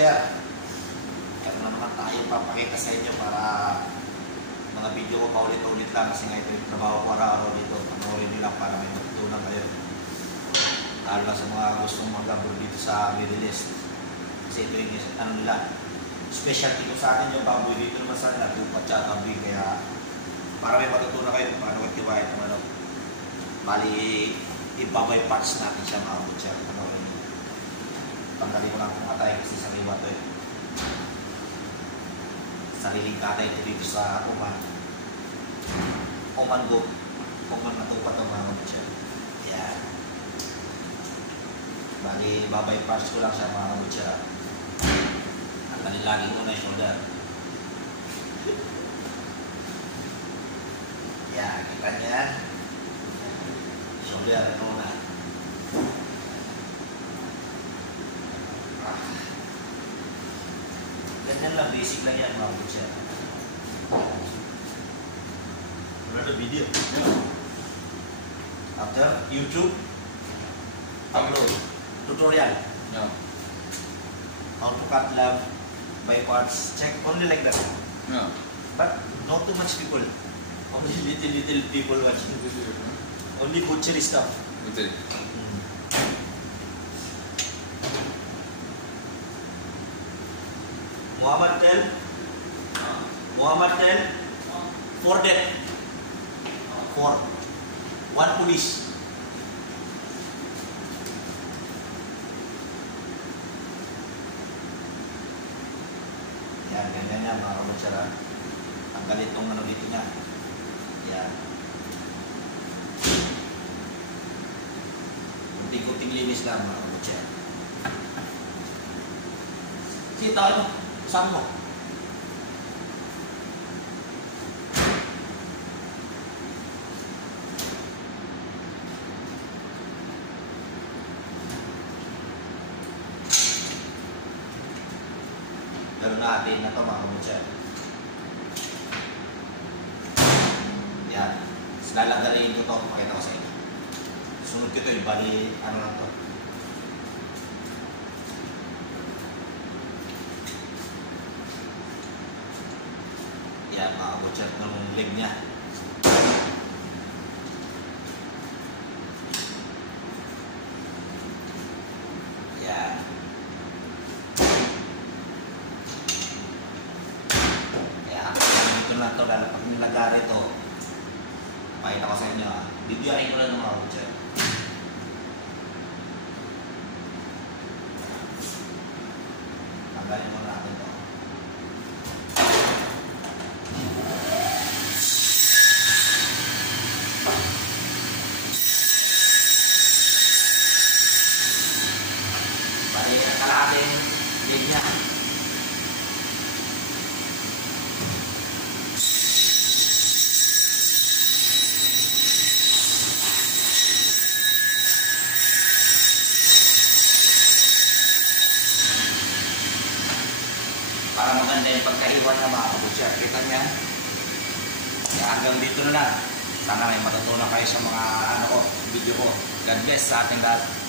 butcher. Kaya naman tayo papakita sa inyo para mga video ko paulit-ulit lang kasi nga ito yung trabaho ko araw-araw dito. Panoorin nyo lang para may matutunan kayo. Lalo lang sa mga gustong mag-abroad dito sa Middle East. Kasi ito yung ano nila. Specialty ko sa akin yung baboy dito naman sa nila. Tupat siya, kambing. Kaya para may matutunan kayo paano magtiwain ng ano. Bali, ibabay parts natin siya mga butcher. Tanggalin ko lang kung atay kasi sa iba ito eh. Sariling katay ito dito sa Oman. Oman go. Oman natupat ang mga butcher. Yan. Bali, babay parts ko lang siya mga butcher. Tanggalin lagi muna yung shoulder. Yan, kita niya. Shoulder, ito muna. Ganyan lang, basic lang yan mga butcher. Another video. After YouTube, upload tutorial. How to cut lamb by parts. Check only like that. But not too much people. Only little people watching. Only butchery stuff. Butchery. Muhammad tell 4 dead. 4. 1 police. Yan, ganyan yan mga kabutsara. Tanggalin itong ano dito niya. Yan. Kunting-kunting linis lang mga kabutsara. Sita ano? Saan mo? Pero natin na ito mga kabutser. Yan. Lalagdarin ko ito. Pakita ko sa inyo. Sunod ko ito. Bali, ano lang ito. Yan mga kabutser ng leg niya. Yan. Na ito, lalo pag nilagari ito, pakita ko sa inyo, bibiyuhin ko lang ng mga butcher. Tanggalin mo natin ito. Bali, kalating leg niya. Para maganda yung pagkahiwa niya mga kabutcher. Kita niya. Kaya hanggang dito na lang. Sana may matutunan kayo sa mga ano ko, video ko. God bless sa ating lahat.